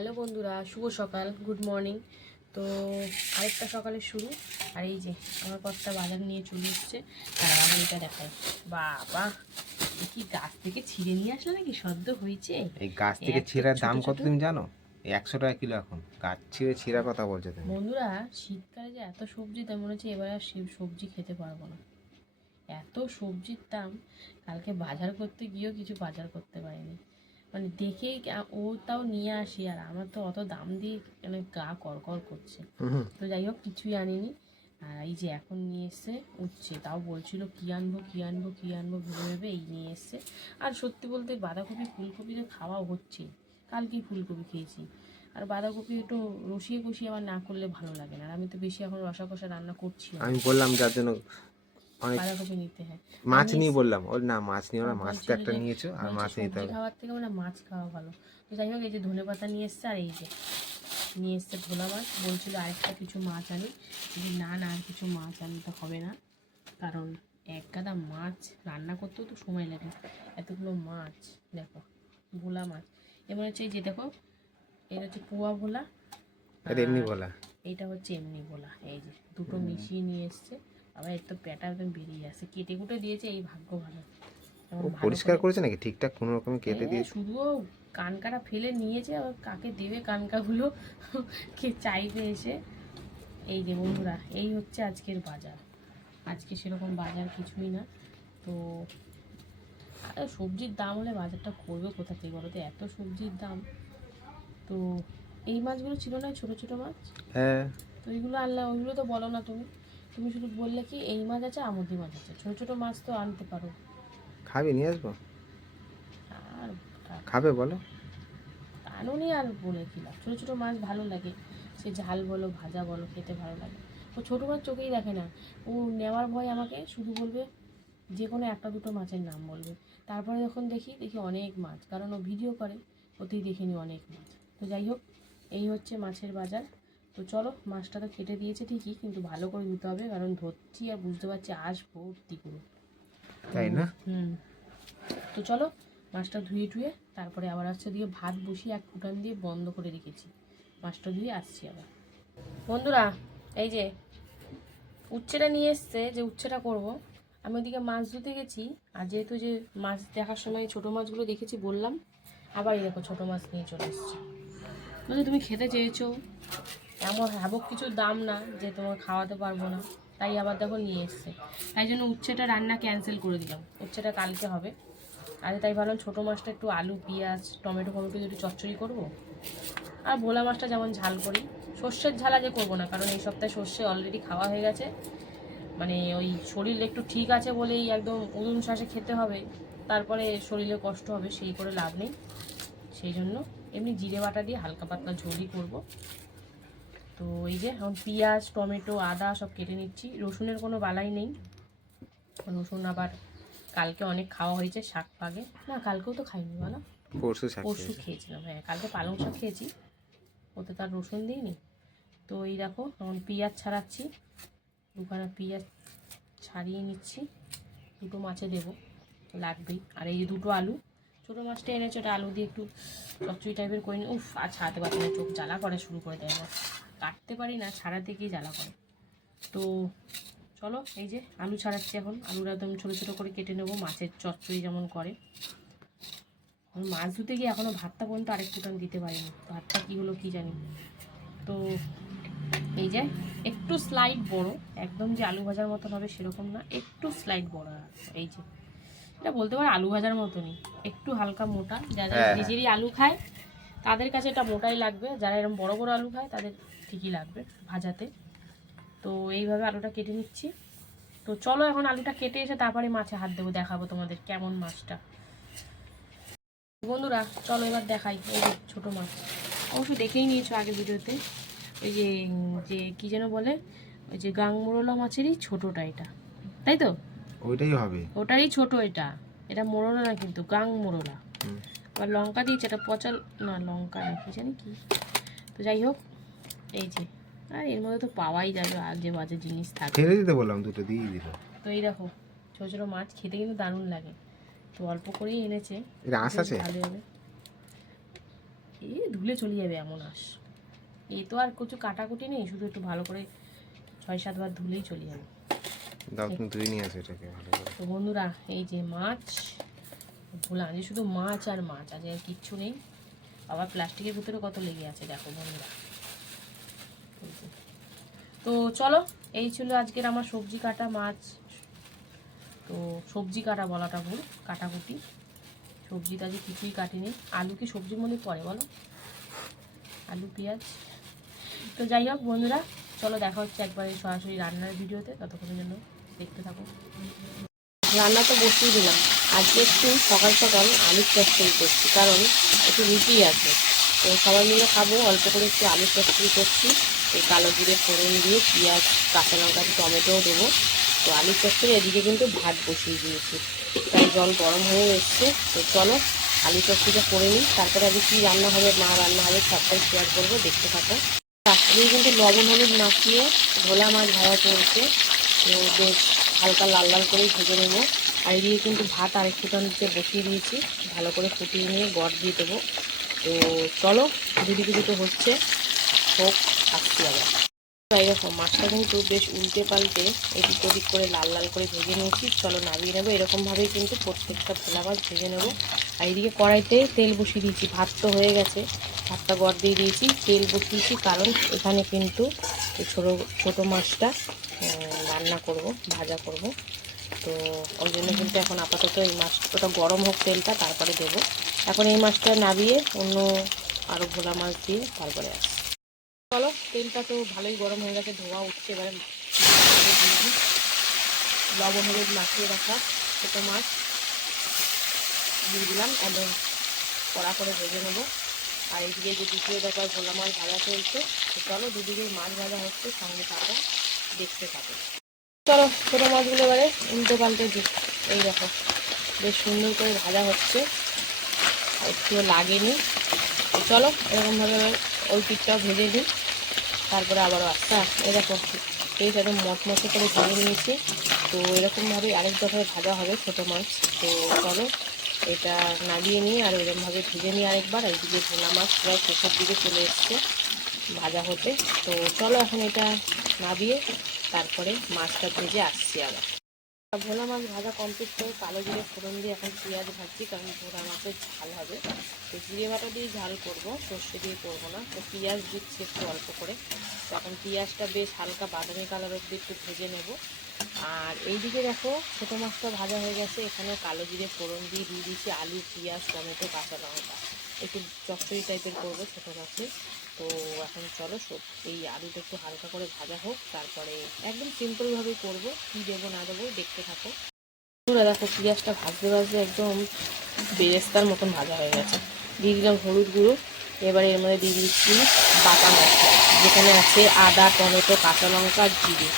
Hello বন্ধুরা শুভ সকাল good morning তো আরেকটা সকালের শুরু আর এই যে আমার কতটা বাজার নিয়ে চলে এসছে আর আমার এটা দেখায় বাবা কি গাছ থেকে ছিঁড়ে নিয়ে আসলে নাকি? সদ্য হয়েছে। এই গাছ থেকে ছিঁড়ার দাম কত তুমি জানো? একশো টাকা কিলো এখন। গাছ ছিঁড়ে ছিঁড়ার কথা বলছো তুমি। বন্ধুরা শীতকালে যে এত সবজি দাম মনে হচ্ছে এবার আর সবজি খেতে পারব না। এত সবজির দাম কালকে বাজার করতে গিয়েও কিছু বাজার করতে পারিনি। মানে দেখেই আ- ও তাও নিয়ে আসি আর আমার তো অত দাম দিয়ে মানে গা করকর করছে। তো যাই হোক কিছুই আনিনি। আর এই যে এখন নিয়ে এসছে উঠছে তাও বলছিল কি আনব কি আনব কি আনব? ভেবে ভেবে এই নিয়ে এসছে। আর সত্যি বলতে বাঁধাকপি ফুলকপি তো খাওয়া হচ্ছে। কালকেই ফুলকপি খেয়েছি। আর বাঁধাকপি একটু রসিয়ে কষিয়ে আমার না করলে ভালো লাগে না। আর আমি তো বেশি এখন রসা কষা রান্না করছি আমি বললাম যার জন্য অনেক বাঁধাকপি নিতে হয়। মাছ নিয়ে বললাম ওর না মাছ নিও না ও মাছ তো একটা নিয়েছো আর মাছ নিতে হবে। খাওয়ার থেকে মানে মাছ খাওয়া ভালো। তো যাই হোক এই যে ধনে পাতা নিয়ে এসছে আর এই যে নিয়ে এসছে ভোলা মাছ। বলছিল আরেকটা কিছু মাছ আনি। যে না না আর কিছু মাছ আনতে হবে না। কারণ এক গাদা মাছ রান্না করতেও তো সময় লাগে। এতগুলো মাছ দেখো ভোলা মাছ। এবার হচ্ছে এই যে দেখো এটা হচ্ছে পোয়া ভোলা এটা এমনি বলা এইটা হচ্ছে এমনি ভোলা। এই যে দুটো মিশিয়ে নিয়ে এসছে। আবার একটু পেটা একদম বেরিয়ে আসছে কেটে কুটে দিয়েছে এই ভাগ্য ভালো। ও পরিষ্কার করেছে নাকি? ঠিকঠাক কোনো রকমে কেটে হ্যাঁ, দিয়ে শুধু কানকাটা ফেলে নিয়েছে আবার কাকে দেবে কানকাগুলো কে চাইবে এসে? এই যে বন্ধুরা এই হচ্ছে আজকের বাজার। আজকে সেরকম বাজার কিছুই না। তো আরে সবজির দাম হলে বাজারটা করবে কোথা থেকে বলো তো? এত সবজির দাম। তো এই মাছগুলো ছিল না ছোট ছোট মাছ? হ্যাঁ। তো ওইগুলো আনলে ওইগুলো তো বলো না তুমি। তুমি শুধু বললে কি এই মাছ আছে আমুদি মাছ আছে। ছোট ছোট মাছ তো আনতে পারো। খাবে নিয়ে আসব? আর খাবে বলো। আনুনি আর বলে কি লাভ? ছোটো ছোটো মাছ ভালো লাগে। সে ঝাল বলো ভাজা বলো খেতে ভালো লাগে। ও ছোটো মাছ চোখেই দেখে না। ও নেওয়ার ভয় আমাকে শুধু বলবে যে কোনো একটা দুটো মাছের নাম বলবে। তারপরে যখন দেখি দেখি অনেক মাছ। কারণ ও ভিডিও করে ওতেই দেখিনি অনেক মাছ। তো যাই হোক এই হচ্ছে মাছের বাজার। তো চলো মাছটা তো কেটে দিয়েছে ঠিকই কিন্তু ভালো করে ধুতে হবে কারণ ধরছি আর বুঝতে পারছি আসব পুরো। তাই না? হুম। তো চলো মাছটা ধুয়ে টুয়ে তারপরে আবার আসছে দিয়ে ভাত বসিয়ে এক ফুটান দিয়ে বন্ধ করে রেখেছি। মাছটা ধুয়ে আসছি আবার। বন্ধুরা এই যে উচ্ছেটা নিয়ে এসছে যে উচ্ছেটা করব আমি ওদিকে মাছ ধুতে গেছি আর যেহেতু যে মাছ দেখার সময় ছোট মাছগুলো দেখেছি বললাম আবার এই দেখো ছোটো মাছ নিয়ে চলে এসছে। তুমি খেতে চেয়েছো? এমন হ্যাবক কিছু দাম না যে তোমার খাওয়াতে পারব না। তাই আবার দেখো নিয়ে এসছে। তাই জন্য উচ্ছেটা রান্না ক্যান্সেল করে দিলাম। উচ্ছেটা কালকে হবে। আর তাই ভাবলাম ছোটো মাছটা একটু আলু, পেঁয়াজ, টমেটো ফমেটো একটু চচ্চড়ি করব। আর ভোলা মাছটা যেমন ঝাল করি। সর্ষের ঝাল আগে করব না, কারণ এই সপ্তাহে সর্ষে অলরেডি খাওয়া হয়ে গেছে। মানে ওই শরীর একটু ঠিক আছে বলেই একদম উদুন শ্বাসে খেতে হবে। তারপরে শরীরে কষ্ট হবে, সেই করে লাভ নেই। সেই জন্য এমনি জিরে বাটা দিয়ে হালকা পাতলা ঝোলই করব। তো এই যে এখন পেঁয়াজ টমেটো আদা সব কেটে নিচ্ছি। রসুনের কোনো বালাই নেই। রসুন আবার কালকে অনেক খাওয়া হয়েছে শাক পাগে না কালকেও তো খাইনি বলো। পরশু শাক পরশু খেয়েছিলাম হ্যাঁ কালকে পালং শাক খেয়েছি। ওতে তার রসুন দিইনি। তো এই দেখো এখন পেঁয়াজ ছাড়াচ্ছি। দুখানা পেঁয়াজ ছাড়িয়ে নিচ্ছি। দুটো মাছে দেবো লাগবেই। আর এই যে দুটো আলু ছোটো মাছটা এনেছে ওটা আলু দিয়ে একটু চচ্চড়ি টাইপের করে নিই উফ আর ছাড়াতে পারছি না চোখ জ্বালা করে শুরু করে দেয় আমার। কাটতে পারি না ছাড়াতে গিয়ে জ্বালা করে। তো চলো এই যে আলু ছাড়াচ্ছি এখন। আলুটা একদম ছোটো ছোটো করে কেটে নেব মাছের চচ্চড়ি যেমন করে। মাছ ধুতে গিয়ে এখনও ভাতটা পর্যন্ত আরেকটু টান দিতে পারিনি। ভাতটা কী হলো কী জানি। তো এই যে একটু স্লাইড বড় একদম যে আলু ভাজার মতন হবে সেরকম না একটু স্লাইড বড় এই যে। এটা বলতে পারো আলু ভাজার মতনই একটু হালকা মোটা। যারা হ্যাঁ। নিজেরই আলু খায় তাদের কাছে এটা মোটাই লাগবে। যারা এরকম বড় বড় আলু খায় তাদের ঠিকই লাগবে ভাজাতে। তো এইভাবে আলুটা কেটে নিচ্ছি। তো চলো এখন আলুটা কেটে এসে তারপরে মাছে হাত দেবো দেখাবো তোমাদের কেমন মাছটা। বন্ধুরা চলো এবার দেখাই এই যে ছোটো মাছ। অবশ্য দেখেই নিয়েছো আগে ভিডিওতে। ওই যে যে কি যেন বলে ওই যে গাংমোরলা মাছেরই ছোটোটা এটা। তাই তো? ওইটাই হবে। ওটারই ছোট এটা। এটা মোরলা না কিন্তু গাং মোরলা আবার লঙ্কা দিয়েছে এটা পচা না লঙ্কা না কি জানি কি। তো যাই হোক এই যে। আর এর মধ্যে তো পাওয়াই যাবে আজে বাজে জিনিস থাকে। ফেলে দিতে বললাম দুটো দিয়ে দিল তো এই দেখো ছোটো ছোটো মাছ খেতে কিন্তু দারুণ লাগে। তো অল্প করেই এনেছে। আঁশ আছে? ভালো হবে। খেয়ে ধুলে চলে যাবে এমন আস এই তো আর কিছু কাটাকুটি নেই শুধু একটু ভালো করে ছয় সাতবার ধুলেই চলে যাবে। দাও তুমি ধুয়ে নিয়ে আসো এটাকে ভালো করে। তো বন্ধুরা এই যে মাছ ভোলাম যে শুধু মাছ আর মাছ আজ আর কিচ্ছু নেই। আবার প্লাস্টিকের ভিতরে কত লেগে আছে দেখো বন্ধুরা। যে। তো চলো, এই ছিল আজকের আমার সবজি কাটা মাছ। তো সবজি কাটা বলাটা ভুল, কাটাকুটি। সবজিটা যে কিছুই কাটিনি। আলু কি সবজির মধ্যে পড়ে বলো? আলু, পেঁয়াজ। তো যাই হোক বন্ধুরা, চলো দেখা হচ্ছে একবারে সরাসরি রান্নার ভিডিওতে। ততক্ষণের জন্য দেখতে থাকো। রান্না তো বসিয়ে দিলাম। আজকে একটু সকাল সকাল আলু চচ্চড়ি করছি, কারণ একটু রুটি আছে। তো সবাই মিলে খাব, অল্প করে একটু আলু চচ্চড়ি করছি। এই কালো জিরে ফোড়ন দিয়ে পেঁয়াজ, কাঁচা লঙ্কা, টমেটোও দেবো। তো আলু চচ্চড়ি, এদিকে কিন্তু ভাত বসিয়ে দিয়েছি। তাই জল গরম হয়ে এসছে। তো চলো, আলু চচ্চড়িটা করে নিই। তারপরে আগে কী রান্না হবে মা রান্না হবে, সবটাই শেয়ার করব, দেখতে থাকো। তারপরে কিন্তু লবণ, হলুদ মাখিয়ে ভোলা মাছ ভাজা চলছে। তো বেশ হালকা লাল লাল করেই ভেজে নেব। আর এদিকে কিন্তু ভাত আরেকটুখান নিচে বসিয়ে দিয়েছি, ভালো করে ফুটিয়ে নিয়ে গড় দিয়ে দেবো। তো চলো, দুদিকে দুটো হচ্ছে। হোক, আসছি আবার। দেখো, মাছটা কিন্তু বেশ উল্টে পাল্টে এদিক ওদিক করে লাল লাল করে ভেজে নিয়েছি। চলো নামিয়ে নেব। এরকমভাবেই কিন্তু প্রত্যেকটা ভোলা মাছ ভেজে নেব। আর এদিকে কড়াইতে তেল বসিয়ে দিয়েছি। ভাত তো হয়ে গেছে। ভাতটা গড় দিয়ে দিয়েছি। তেল বসিয়েছি কারণ এখানে কিন্তু ছোটো ছোটো মাছটা রান্না করব, ভাজা করব। তো ওই জন্য কিন্তু এখন আপাতত এই মাছটা ওটা গরম হোক তেলটা, তারপরে দেবো। এখন এই মাছটা নাবিয়ে অন্য আরও ভোলা মাছ দিয়ে তারপরে আসি চলো, তেলটা তো ভালোই গরম হয়ে গেছে, ধোয়া উঠছে, এবারে লবণ হলুদ মাখিয়ে রাখা ছোটো মাছ। দিয়ে দিলাম একদম কড়া করে ভেজে নেব। আর এইদিকে যে দ্বিতীয় দরকার ভোলা মাছ ভাজা চলছে চলো দুদিকে মাছ ভাজা হচ্ছে, সঙ্গে থাকো, দেখতে থাকো। চলো, ছোটো মাছগুলো এবারে উল্টে পাল্টে দিই। এই দেখো, বেশ সুন্দর করে ভাজা হচ্ছে। আর একটুও লাগেনি। চলো, এরকমভাবে ওই পিঠটাও ভেজে দিই তারপরে আবারও আসতে এই দেখো, এই একদম মচমচে করে ভেজে নিয়েছি। তো এরকমভাবে আরেক দফায় ভাজা হবে ছোটো মাছ। তো চলো, এটা নামিয়ে নিয়ে আর এরকমভাবে ভেজে নিই আরেকবার। আর এদিকে ভোলা মাছ প্রায় শেষের দিকে চলে এসছে, ভাজা হতে। তো চলো এখন এটা নামিয়ে তারপরে মাছটা ভেজে আসছি আবার। ভোলা মাছ ভাজা কমপ্লিট করে কালো জিরে ফোড়ন দিয়ে এখন পেঁয়াজ ভাজছি, কারণ ভোলা মাছের ঝাল হবে। তো জিরে বাটা দিয়ে ঝাল করব, সর্ষে দিয়ে করব না। তো পেঁয়াজ দিচ্ছি একটু অল্প করে। তো এখন পেঁয়াজটা বেশ হালকা বাদামি কালার অব্দি একটু ভেজে নেব। আর এইদিকে দেখো, ছোটো মাছটা ভাজা হয়ে গেছে। এখানে কালো জিরে ফোড়ন দিয়ে দিয়ে দিয়েছি আলু, পেঁয়াজ, টমেটো, কাঁচা লঙ্কা। একটু চচ্চড়ি টাইপের করব ছোটো মাছে তো এখন চলো সব এই আলুটা একটু হালকা করে ভাজা হোক, তারপরে একদম সিম্পলভাবে করব। কী দেবো, না দেবো, দেখতে থাকো। পুরো দেখো পেঁয়াজটা ভাজতে ভাজতে একদম বেরেস্তার মতন ভাজা হয়ে গেছে। দিয়ে দিলাম হলুদ গুঁড়ো। এবারে এর মধ্যে দিয়ে দিচ্ছি বাটা মশলা, যেখানে আছে আদা, টমেটো, কাঁচা লঙ্কা আর জিরে।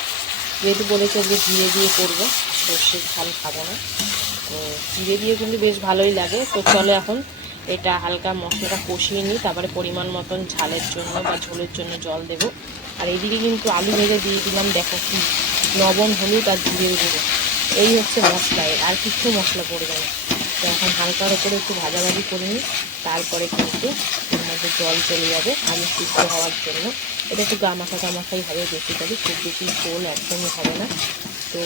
যেহেতু বলেছে যে জিরে দিয়ে করব সর্ষের ঝাল খাব না। তো জিরে দিয়ে কিন্তু বেশ ভালোই লাগে। তো চলো এখন এটা হালকা মশলাটা কষিয়ে নিই, তারপরে পরিমাণ মতন ঝালের জন্য বা ঝোলের জন্য জল দেবো। আর এইদিকে কিন্তু আলু ভেজে দিয়ে দিলাম, দেখো কি লবণ, হলুদ আর জিরের গুঁড়ো। এই হচ্ছে মশলা আর কিছু মশলা পড়বে না। তো এখন হালকার ওপরে একটু ভাজাভাজি করে নিই, তারপরে কিন্তু এর মধ্যে জল চলে যাবে আলু সিদ্ধ হওয়ার জন্য। এটা একটু গামাখা গামাখাই হবে বেসিক্যালি খুব বেশি ঝোল একদমই হবে না। তো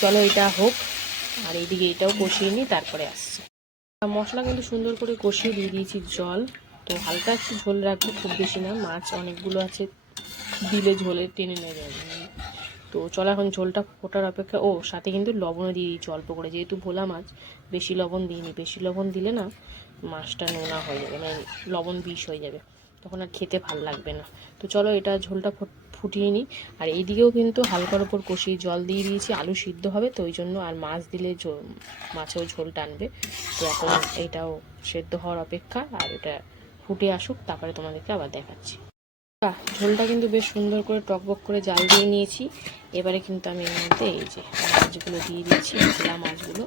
চলো এটা হোক, আর এইদিকে এটাও কষিয়ে নিই, তারপরে আসছে। মশলা কিন্তু সুন্দর করে কষিয়ে দিয়ে দিয়েছি জল। তো হালকা একটু ঝোল রাখব, খুব বেশি না। মাছ অনেকগুলো আছে, দিলে ঝোলে টেনে নেবে তো চলো এখন ঝোলটা ফোটার অপেক্ষা। ও, সাথে কিন্তু লবণও দিয়ে দিয়েছি অল্প করে। যেহেতু ভোলা মাছ, বেশি লবণ দিইনি। বেশি লবণ দিলে না মাছটা নোনা হয়ে যাবে মানে লবণ বিষ হয়ে যাবে। তখন আর খেতে ভালো লাগবে না। তো চলো এটা ঝোলটা ফুট- ফুটিয়ে নিই। আর এইদিকেও কিন্তু হালকার ওপর কষিয়ে জল দিয়ে দিয়েছি, আলু সিদ্ধ হবে, তো ওই জন্য আর মাছ দিলে মাছেও ঝোল টানবে। তো এখন এইটাও সেদ্ধ হওয়ার অপেক্ষা, আর এটা ফুটে আসুক, তারপরে তোমাদেরকে আবার দেখাচ্ছি। ঝোলটা কিন্তু বেশ সুন্দর করে টকবক করে জাল দিয়ে নিয়েছি। এবারে কিন্তু আমি এর মধ্যে এই যে মাছগুলো দিয়ে দিচ্ছি ভোলা মাছগুলো।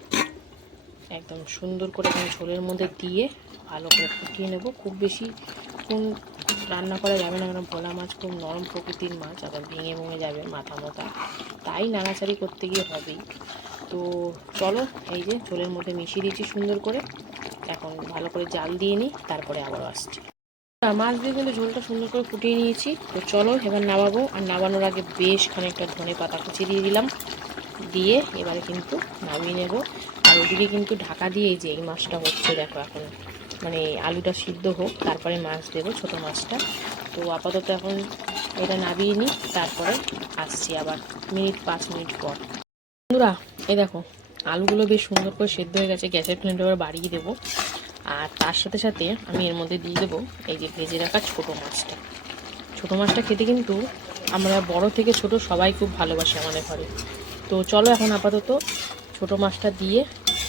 একদম সুন্দর করে ঝোলের মধ্যে দিয়ে ভালো করে ফুটিয়ে নেব। খুব বেশি কোন রান্না করা যাবে না, কারণ ভোলা মাছ খুব নরম প্রকৃতির মাছ, আবার ভেঙে ভেঙে যাবে মাথা মতা তাই নাড়াচাড়ি করতে গিয়ে হবেই। তো চলো, এই যে ঝোলের মধ্যে মিশিয়ে দিয়েছি সুন্দর করে। এখন ভালো করে জাল দিয়ে নিই, তারপরে আবারও আসছি। মাছ দিয়ে কিন্তু ঝোলটা সুন্দর করে ফুটিয়ে নিয়েছি। তো চলো, এবার নামাবো। আর নামানোর আগে বেশ খানিকটা ধনে পাতা কুচি দিয়ে দিলাম। দিয়ে এবারে কিন্তু নামিয়ে নেব। আর ওদিকে কিন্তু ঢাকা দিয়ে যে এই মাছটা হচ্ছে, দেখো এখন। মানে আলুটা সিদ্ধ হোক, তারপরে মাছ দেবো, ছোটো মাছটা। তো আপাতত এখন এটা নামিয়ে নিই, তারপরে আসছি আবার মিনিট পাঁচ মিনিট পর। বন্ধুরা এ দেখো, আলুগুলো বেশ সুন্দর করে সেদ্ধ হয়ে গেছে, গ্যাসের ফ্লেমটা এবার বাড়িয়ে দেবো। আর তার সাথে সাথে আমি এর মধ্যে দিয়ে দেবো এই যে ভেজে রাখা ছোটো মাছটা। ছোটো মাছটা খেতে কিন্তু আমরা বড় থেকে ছোট সবাই খুব ভালোবাসি আমাদের ঘরে। তো চলো এখন আপাতত ছোটো মাছটা দিয়ে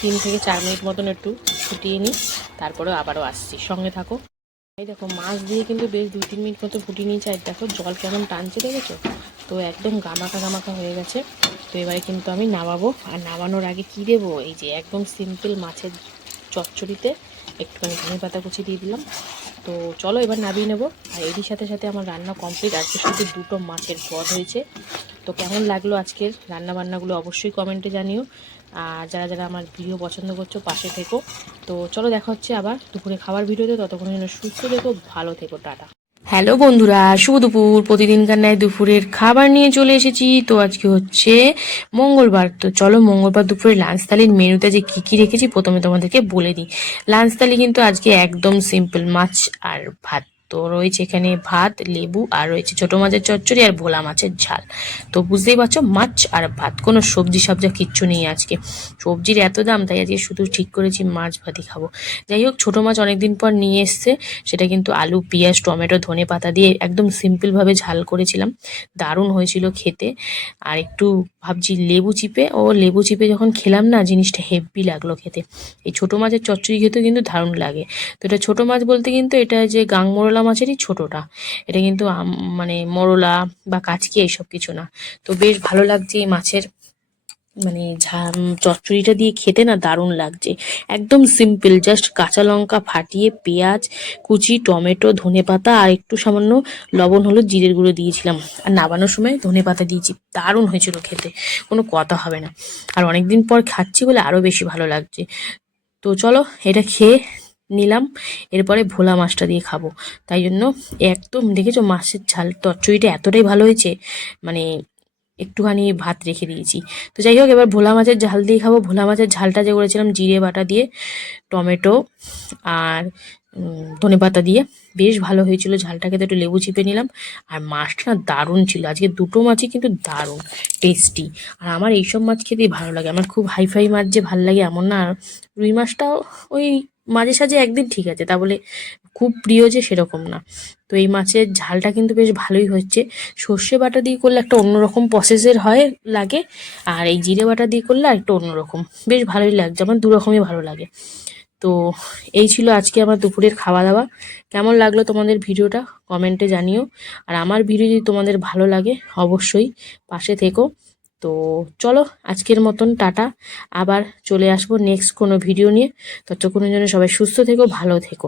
তিন থেকে চার মিনিট মতন একটু ফুটিয়ে নিই। তারপরে আবারও আসছি। সঙ্গে থাকো। এই দেখো, মাছ দিয়ে কিন্তু বেশ দুই তিন মিনিট মতো ফুটিয়ে নিয়েছি। আর দেখো, জল কেমন টানছে, দেখেছ? তো একদম গামাকা গামাকা হয়ে গেছে। তো এবারে কিন্তু আমি নামাবো। আর নামানোর আগে কি দেবো? এই যে একদম সিম্পল মাছের চচ্চড়িতে একটুখানি ধনে পাতা কুচি দিয়ে দিলাম। তো চলো এবার নামিয়ে নেব। আর এরই সাথে সাথে আমার রান্না কমপ্লিট আজকে শুধু দুটো মাছের পদ হয়েছে। তো কেমন লাগল আজকের রান্না বান্নাগুলো অবশ্যই কমেন্টে জানিও। আর যারা যারা আমার ভিডিও পছন্দ করছ, পাশে থেকো। তো চলো দেখা হচ্ছে আবার দুপুরে খাবার ভিডিওতে। ততক্ষণ যেন সুস্থ থেকো, ভালো থেকো, টাটা। হ্যালো বন্ধুরা, শুভ দুপুর। প্রতিদিনকার ন্যায় দুপুরের খাবার নিয়ে চলে এসেছি। তো আজকে হচ্ছে মঙ্গলবার। তো চলো মঙ্গলবার দুপুরে লাঞ্চ থালির মেনুতে যে কী কী রেখেছি, প্রথমে তোমাদেরকে বলে দিই। লাঞ্চ থালি কিন্তু আজকে একদম সিম্পল মাছ আর ভাত। তো রয়েছে এখানে ভাত, লেবু আর রয়েছে ছোট মাছের চচ্চড়ি আর ভোলা মাছের ঝাল। তো বুঝতেই পারছ, মাছ আর ভাত, কোনো সবজি সবজা কিচ্ছু নেই আজকে। সবজির এত দাম, তাই আজকে শুধু ঠিক করেছি মাছ ভাতই খাব। যাই হোক, ছোটো মাছ অনেকদিন পর নিয়ে এসছে, সেটা কিন্তু আলু, পেঁয়াজ, টমেটো, ধনে পাতা দিয়ে একদম সিম্পলভাবে ঝাল করেছিলাম। দারুণ হয়েছিল খেতে। আর একটু ভাবছি লেবু চিপে, ও লেবু চিপে যখন খেলাম না, জিনিসটা হেভি লাগল খেতে। এই ছোটো মাছের চচ্চড়ি খেতেও কিন্তু দারুণ লাগে। তো এটা ছোটো মাছ বলতে কিন্তু এটা যে গাং মোরলা মাছেরই ছোটোটা। এটা কিন্তু মানে মোরলা বা কাচকি এইসব কিছু না। তো বেশ ভালো লাগছে এই মাছের মানে চচ্চড়িটা দিয়ে খেতে না দারুণ লাগছে। একদম সিম্পল জাস্ট কাঁচা লঙ্কা ফাটিয়ে পেঁয়াজ, কুচি, টমেটো, ধনে পাতা আর একটু সামান্য লবণ, হলুদ, জিরের গুঁড়ো দিয়েছিলাম। আর নাবানোর সময় ধনে পাতা দিয়েছি। দারুণ হয়েছিল খেতে। কোনো কথা হবে না। আর অনেকদিন পর খাচ্ছি বলে আরও বেশি ভালো লাগছে। তো চলো, এটা খেয়ে নিলাম, এরপরে ভোলা মাছটা দিয়ে খাব। তাই জন্য একদম, দেখেছ মাছের ঝাল, চচ্চড়িটা এতটাই ভালো হয়েছে মানে একটুখানি ভাত রেখে দিয়েছি। তো যাই হোক, এবার ভোলা মাছের ঝাল দিয়ে খাব। ভোলা মাছের ঝালটা যে করেছিলাম, জিরে বাটা দিয়ে, টমেটো আর ধনে পাতা দিয়ে। বেশ ভালো হয়েছিল ঝালটা খেতে একটু লেবু চিপে নিলাম। আর মাছটা না দারুণ ছিল। আজকে দুটো মাছই কিন্তু দারুণ টেস্টি আর আমার এইসব মাছ খেতেই ভালো লাগে। আমার খুব হাইফাই মাছ যে ভালো লাগে, এমন না। রুই মাছটাও ওই মাঝে সাঝে একদিন ঠিক আছে, তা বলে খুব প্রিয় যে সেরকম না। তো এই মাছের ঝালটা কিন্তু বেশ ভালোই হচ্ছে। সর্ষে বাটা দিয়ে করলে একটা অন্যরকম প্রসেসের হয় লাগে, আর এই জিরে বাটা দিয়ে করলে একটা অন্যরকম। বেশ ভালোই লাগছে, আমার দুরকমই ভালো লাগে। তো এই ছিল আজকে আমার দুপুরের খাওয়া দাওয়া কেমন লাগল তোমাদের ভিডিওটা? কমেন্টে জানিও। আর আমার ভিডিও যদি তোমাদের ভালো লাগে, অবশ্যই পাশে থেকো। তো চলো, আজকের মতন, টাটা। আবার চলে আসব নেক্সট কোনো ভিডিও নিয়ে। ততক্ষণের জন্য সবাই সুস্থ থেকো, ভালো থেকো।